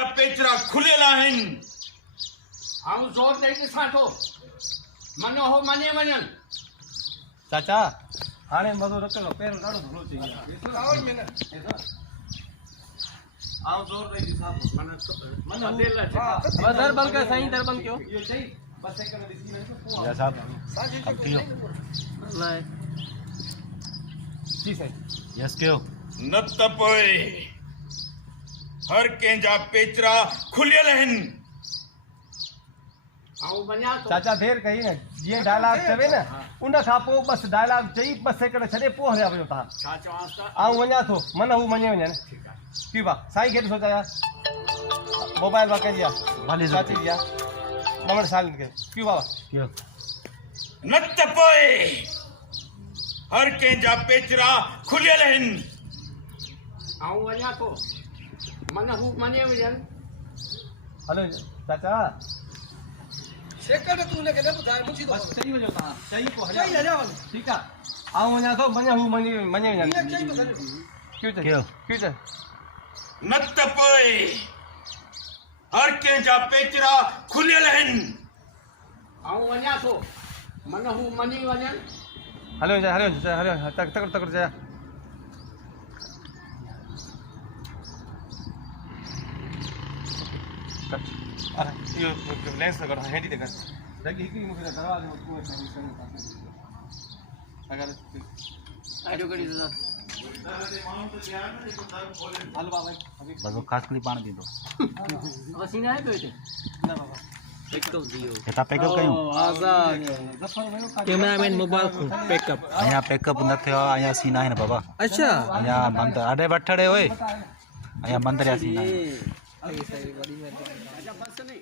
जा पेचरा खुलियल आहिनि। आऊं जोर ॾेई ॾिसां थो, मञो हो मञे वञनि। चाचा हाणे मज़ो न कयो, पहिरियों ॾाढो भलो थी वियो। आऊं जोर ॾेई ॾिसां थो, दर बंदि कयो साईं, दर बंदि कयो। इहो चई बस सेकंड ॾिसी वञो पोइ या साहब अब कयो जी साईं यस कयो। न त पोइ हर कंहिंजा पेचरा खुलियल आहिनि। आऊं वञा थो। चाचा देर कई न, जीअं डायलॉग चवे न उन खां पोइ बसि डायलॉग चई 2 सेकंड छॾे पोइ हलिया वञो तव्हां। छा चवांसि त आऊं वञा थो, मन हू मञे वञनि। की बा साईं खे ॾिसो चाचा मोबाइल मां कंहिंजी आहे चाची जी आहे 2 मिनट साल के क्यों बाबा क्यों न त पोइ हर कंहिंजा पेचरा खुलियल आहिनि। आऊं वञा थो, मन हू मञे वञनि। हेलो चाचा सेकंड तू ने के ॿुधाए मुंहिंजी बस चई वञो तव्हां, चई पोइ हलिया वञो। ठीकु आहे आऊं वञा थो, मन हू मञे वञनि। क्यों चयो क्यों चयो न त पोइ हर कंहिंजा पेचरा खुलियल आहिनि। आऊं वञा थो, मन हू मञी वञनि। हलो हलो हलो तकड़ तकड़ चाचा अरे इहो लेंस लॻाइणो हैंडी ते कर लॻी हिकिड़ी मूंखे दरवाज़े में कुएं सां अगरि ॾाढो घड़ी दादा हलो बाबा बस वो खास क्लिप आण दींदो वसीना है तो इते ना बाबा पेकअप दियो हेता पैकअप कयूं कैमरामैन मोबाइल पैकअप अया पैकअप न थियो अया सीन आहिनि बाबा। अच्छा अया मंदर अडे वठड़े ओए अया मंदर या सीन आहिनि। अच्छा बस नहीं